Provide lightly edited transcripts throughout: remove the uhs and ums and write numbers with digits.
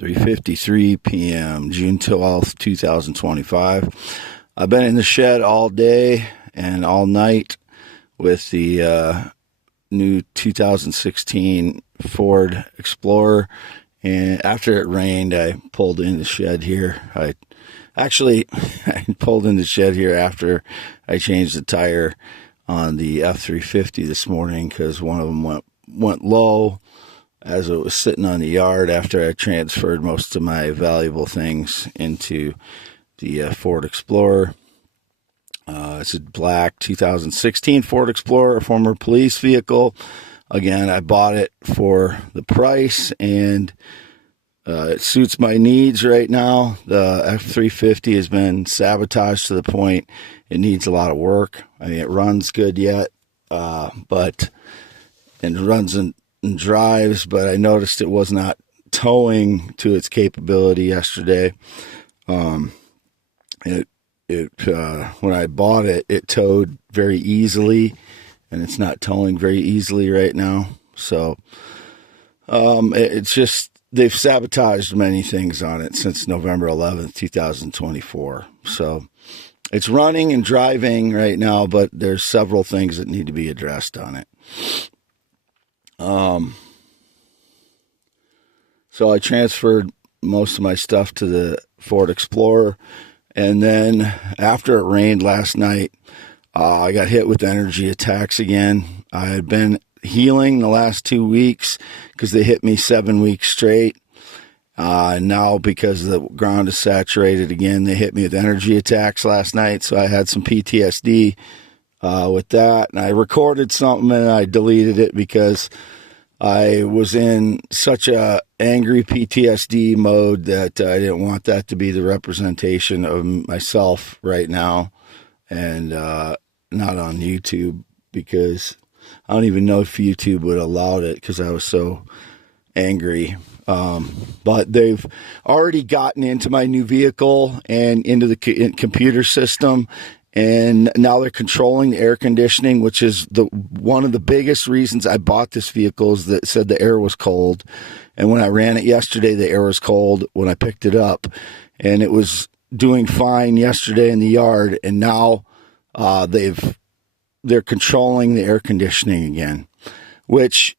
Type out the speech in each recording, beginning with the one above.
3:53 p.m., June 12th, 2025. I've been in the shed all day and all night with the new 2016 Ford Explorer. And after it rained, I pulled in the shed here. I pulled in the shed here after I changed the tire on the F-350 this morning because one of them went low as it was sitting on the yard after I transferred most of my valuable things into the Ford Explorer. It's a black 2016 Ford Explorer, a former police vehicle. Again, I bought it for the price, and it suits my needs right now. The F-350 has been sabotaged to the point it needs a lot of work. I mean, it runs good yet, but it runs and drives, but I noticed it was not towing to its capability yesterday. When I bought it, it towed very easily, and it's not towing very easily right now. So it's just, they've sabotaged many things on it since November 11th, 2024. So it's running and driving right now, but there's several things that need to be addressed on it. So I transferred most of my stuff to the Ford Explorer, and then after it rained last night, I got hit with energy attacks again. I had been healing the last 2 weeks because they hit me 7 weeks straight. Now, because the ground is saturated again, they hit me with energy attacks last night. So I had some PTSD with that. And I recorded something and I deleted it because I was in such a angry PTSD mode that I didn't want that to be the representation of myself right now. And not on YouTube, because I don't even know if YouTube would allow it because I was so angry. But they've already gotten into my new vehicle and into the computer system, and now they're controlling the air conditioning, which is one of the biggest reasons I bought this vehicle, is that it said the air was cold. And when I ran it yesterday, the air was cold when I picked it up, and it was doing fine yesterday in the yard, and now they're controlling the air conditioning again, which,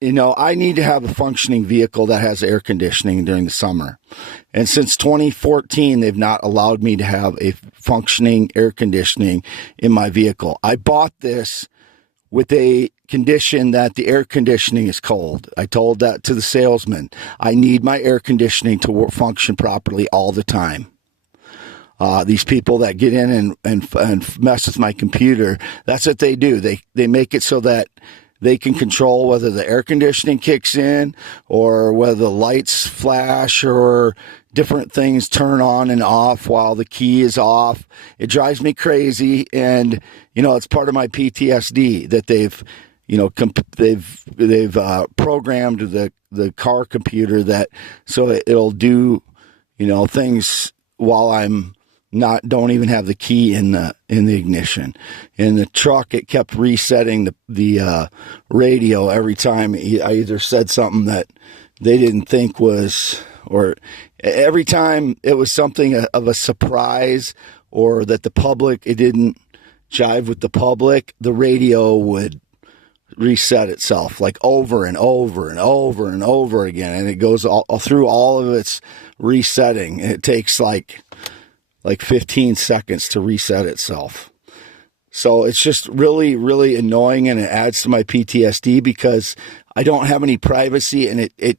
you know, I need to have a functioning vehicle that has air conditioning during the summer. And since 2014, they've not allowed me to have a functioning air conditioning in my vehicle. I bought this with a condition that the air conditioning is cold. I told that to the salesman. I need my air conditioning to function properly all the time. These people that get in and mess with my computer, that's what they do. They make it so that they can control whether the air conditioning kicks in or whether the lights flash or different things turn on and off while the key is off. It drives me crazy. And, you know, it's part of my PTSD that they've programmed the car computer that so it'll do, you know, things while I'm don't even have the key in the ignition. In the truck, it kept resetting the radio every time I either said something that they didn't think was, or every time it was something of a surprise, or that it didn't jive with the public, the radio would reset itself like over and over and over and over again. And it goes all through all of its resetting. It takes like 15 seconds to reset itself. So it's just really, really annoying, and it adds to my PTSD because I don't have any privacy, and I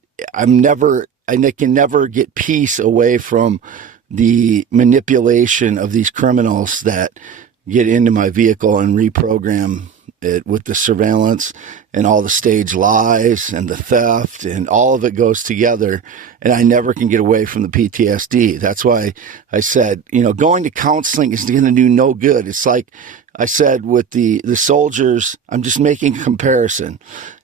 can never get peace away from the manipulation of these criminals that get into my vehicle and reprogram it with the surveillance and all the staged lies and the theft, and all of it goes together, and I never can get away from the PTSD. That's why I said, you know, going to counseling is going to do no good. It's like I said with the soldiers, I'm just making a comparison.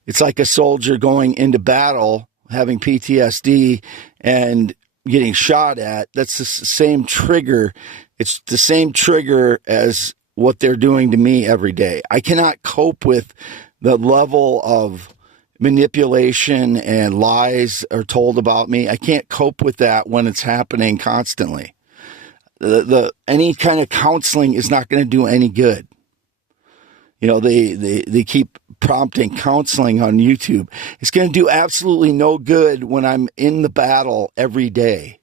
It's like a soldier going into battle, having PTSD and getting shot at. That's the same trigger. It's the same trigger as what they're doing to me every day. I cannot cope with the level of manipulation and lies are told about me. I can't cope with that when it's happening constantly. Any kind of counseling is not going to do any good. You know, they keep prompting counseling on YouTube. It's going to do absolutely no good when I'm in the battle every day.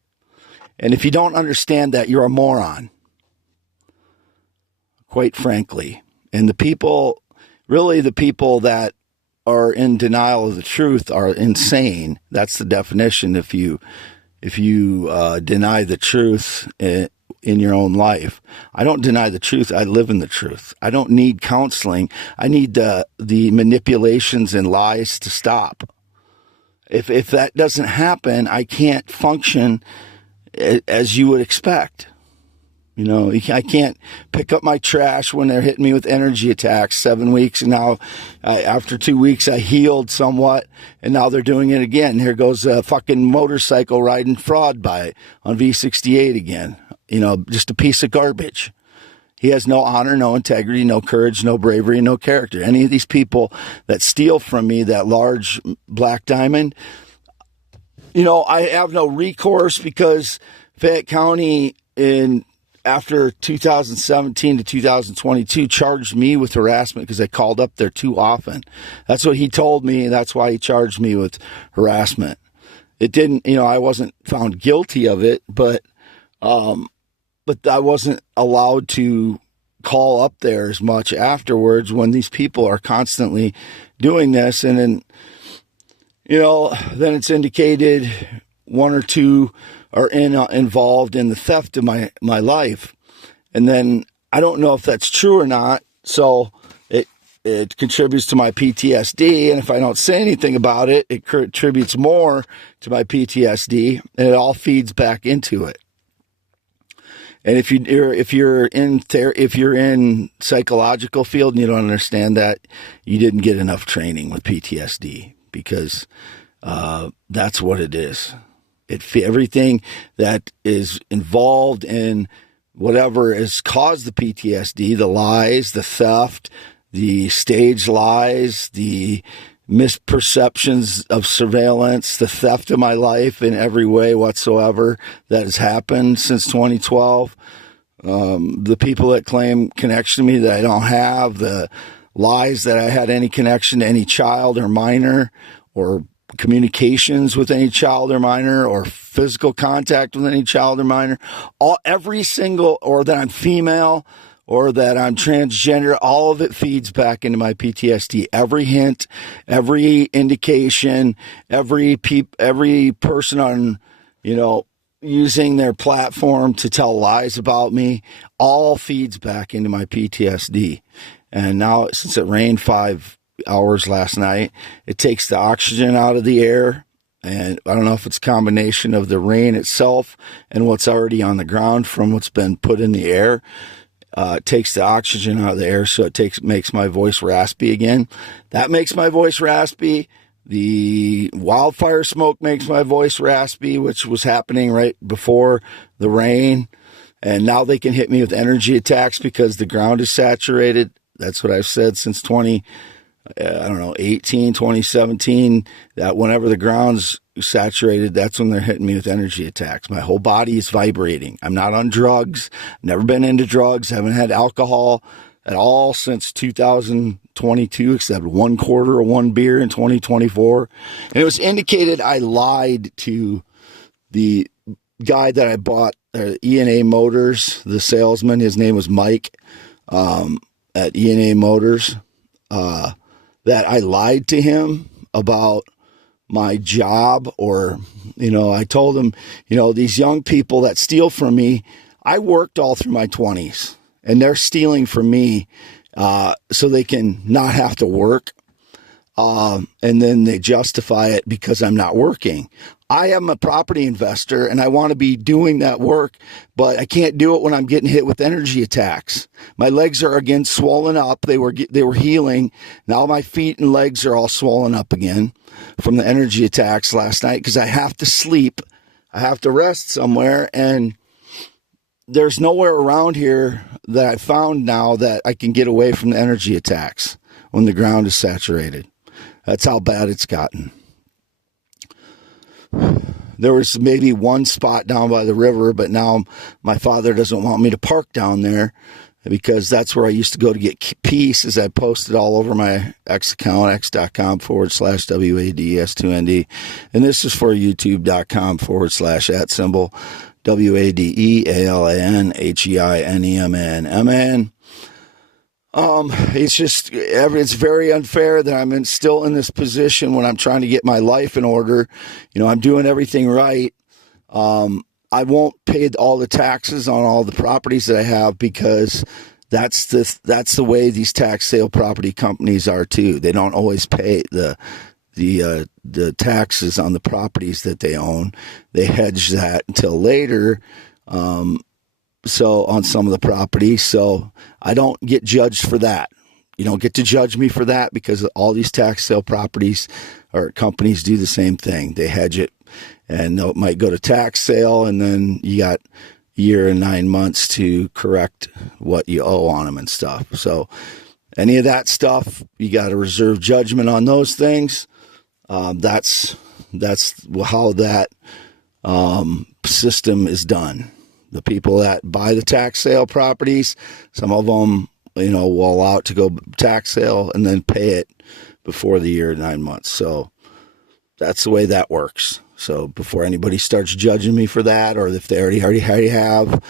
And if you don't understand that, you're a moron, quite frankly. And the people that are in denial of the truth are insane. That's the definition. If you deny the truth in your own life. I don't deny the truth. I live in the truth. I don't need counseling. I need the manipulations and lies to stop. If that doesn't happen, I can't function as you would expect. You know, I can't pick up my trash when they're hitting me with energy attacks. 7 weeks, and now after 2 weeks I healed somewhat, and now they're doing it again. Here goes a fucking motorcycle riding fraud on V68 again. You know, just a piece of garbage. He has no honor, no integrity, no courage, no bravery, no character. Any of these people that steal from me that large black diamond, you know, I have no recourse because Fayette County after 2017 to 2022 charged me with harassment because I called up there too often. That's what he told me. That's why he charged me with harassment. It didn't, you know, I wasn't found guilty of it, but I wasn't allowed to call up there as much afterwards when these people are constantly doing this. And then, you know, then it's indicated one or two are involved in the theft of my life. And then I don't know if that's true or not. So it contributes to my PTSD. And if I don't say anything about it, it contributes more to my PTSD, and it all feeds back into it. And if you're in psychological field and you don't understand that, you didn't get enough training with PTSD, because that's what it is. Everything that is involved in whatever has caused the PTSD, the lies, the theft, the staged lies, the misperceptions of surveillance, the theft of my life in every way whatsoever that has happened since 2012. The people that claim connection to me that I don't have, the lies that I had any connection to any child or minor, or communications with any child or minor, or physical contact with any child or minor, every single, or that I'm female, or that I'm transgender, all of it feeds back into my PTSD. Every hint, every indication, every person on, you know, using their platform to tell lies about me, all feeds back into my PTSD. And now, since it rained 5 hours last night, it takes the oxygen out of the air. And I don't know if it's a combination of the rain itself and what's already on the ground from what's been put in the air. It takes the oxygen out of the air, so it makes my voice raspy again. That makes my voice raspy. The wildfire smoke makes my voice raspy, which was happening right before the rain. And now they can hit me with energy attacks because the ground is saturated. That's what I've said since 2017, that whenever the ground's saturated, that's when they're hitting me with energy attacks. My whole body is vibrating. I'm not on drugs. Never been into drugs. Haven't had alcohol at all since 2022, except 1/4 of one beer in 2024. And it was indicated I lied to the guy that I bought E&A Motors, the salesman. His name was Mike at E&A Motors. That I lied to him about my job, or, you know, I told him, you know, these young people that steal from me, I worked all through my 20s, and they're stealing from me so they can not have to work. And then they justify it because I'm not working. I am a property investor and I want to be doing that work, but I can't do it when I'm getting hit with energy attacks. My legs are again swollen up. They were healing. Now my feet and legs are all swollen up again from the energy attacks last night, because I have to sleep. I have to rest somewhere, and there's nowhere around here that I found now that I can get away from the energy attacks when the ground is saturated. That's how bad it's gotten. There was maybe one spot down by the river, but now my father doesn't want me to park down there because that's where I used to go to get peace, as I posted all over my X account, x.com/WADS2ND. And this is for youtube.com/@ WADEALANHEINEMNMN. It's just, it's very unfair that I'm still in this position when I'm trying to get my life in order. I'm doing everything right. I won't pay all the taxes on all the properties that I have because that's the way these tax sale property companies are too. They don't always pay the taxes on the properties that they own. They hedge that until later. So on some of the properties, so I don't get judged for that. You don't get to judge me for that because all these tax sale properties or companies do the same thing. They hedge it, and it might go to tax sale, and then you got a year and 9 months to correct what you owe on them and stuff. So any of that stuff, you got to reserve judgment on those things. That's how that system is done. The people that buy the tax sale properties, some of them, will allow it to go tax sale and then pay it before the year 9 months. So that's the way that works. So before anybody starts judging me for that, or if they already have,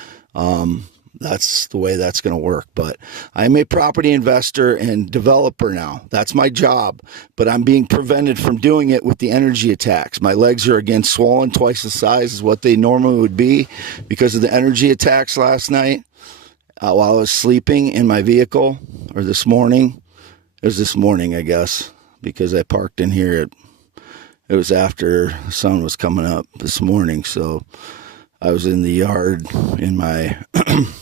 that's the way that's going to work. But I'm a property investor and developer now. That's my job. But I'm being prevented from doing it with the energy attacks. My legs are again swollen, twice the size as what they normally would be because of the energy attacks last night while I was sleeping in my vehicle, or this morning. It was this morning, I guess, because I parked in here. It was after the sun was coming up this morning, so I was in the yard in my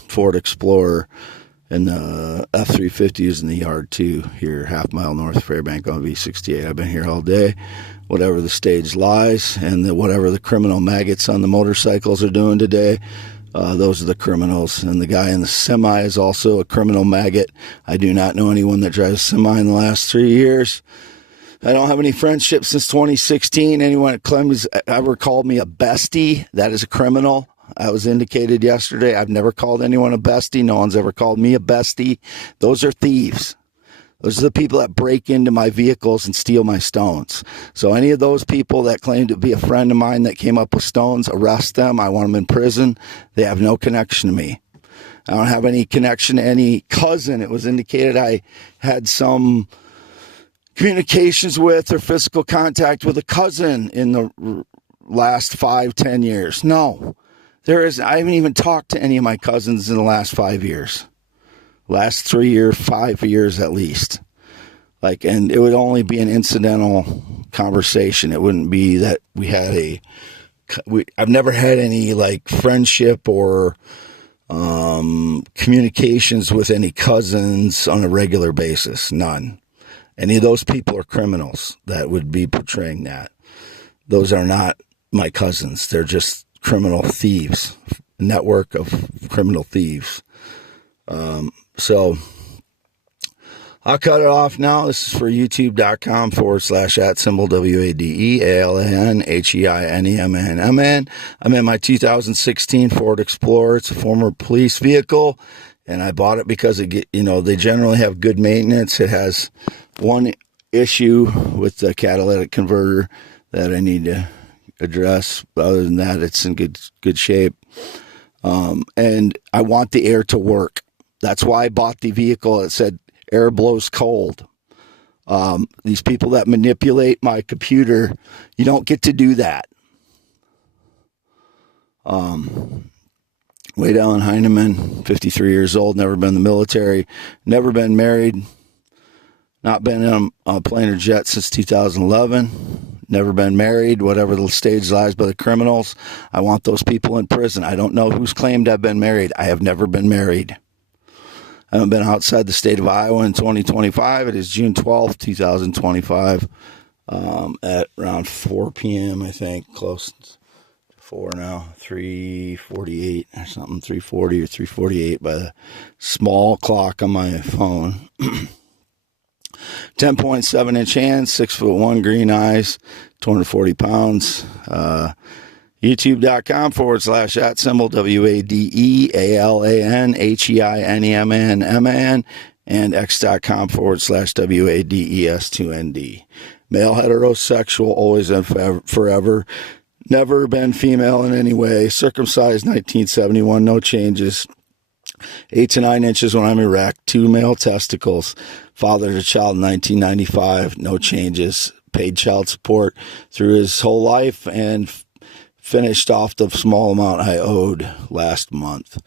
Ford Explorer, and the F-350 is in the yard too, here, half mile north of Fairbank on V68. I've been here all day, whatever the stage lies, and whatever the criminal maggots on the motorcycles are doing today, those are the criminals. And the guy in the semi is also a criminal maggot. I do not know anyone that drives a semi in the last 3 years. I don't have any friendships since 2016. Anyone that claims ever called me a bestie, that is a criminal. I was indicated yesterday. I've never called anyone a bestie. No one's ever called me a bestie. Those are thieves. Those are the people that break into my vehicles and steal my stones. So any of those people that claim to be a friend of mine that came up with stones, arrest them. I want them in prison. They have no connection to me. I don't have any connection to any cousin. It was indicated I had some communications with or physical contact with a cousin in the last 5-10 years. No, there is. I haven't even talked to any of my cousins in the last 5 years. Last 3 years, 5 years at least. And it would only be an incidental conversation. It wouldn't be that we had I've never had any friendship or communications with any cousins on a regular basis. None. Any of those people are criminals that would be portraying that. Those are not my cousins. They're just criminal thieves, a network of criminal thieves. So I'll cut it off now. This is for youtube.com / WADEALANHEINEMNMN. I'm in my 2016 Ford Explorer. It's a former police vehicle, and I bought it because they generally have good maintenance. It has one issue with the catalytic converter that I need to address. But other than that, it's in good shape. And I want the air to work. That's why I bought the vehicle. It said air blows cold. These people that manipulate my computer, you don't get to do that. Way down Heineman, 53 years old, never been in the military, never been married, not been in a plane or jet since 2011, never been married, whatever the stage lies by the criminals. I want those people in prison. I don't know who's claimed I've been married. I have never been married. I haven't been outside the state of Iowa in 2025. It is June 12th, 2025, at around 4 p.m., I think, close to 4 now, 3:48 or something, 3:40 or 3:48 by the small clock on my phone. 10.7 inch hands, 6'1" green eyes, 240 pounds. YouTube.com /@WADEALANHEINEMANMAN and X.com /WADES2ND. Male, heterosexual, always and forever. Never been female in any way. Circumcised 1971, no changes. 8 to 9 inches when I'm erect. 2 male testicles. Fathered a child in 1995, no changes. Paid child support through his whole life and finished off the small amount I owed last month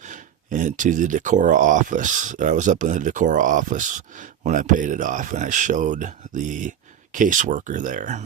into the Decorah office. I was up in the Decorah office when I paid it off, and I showed the caseworker there.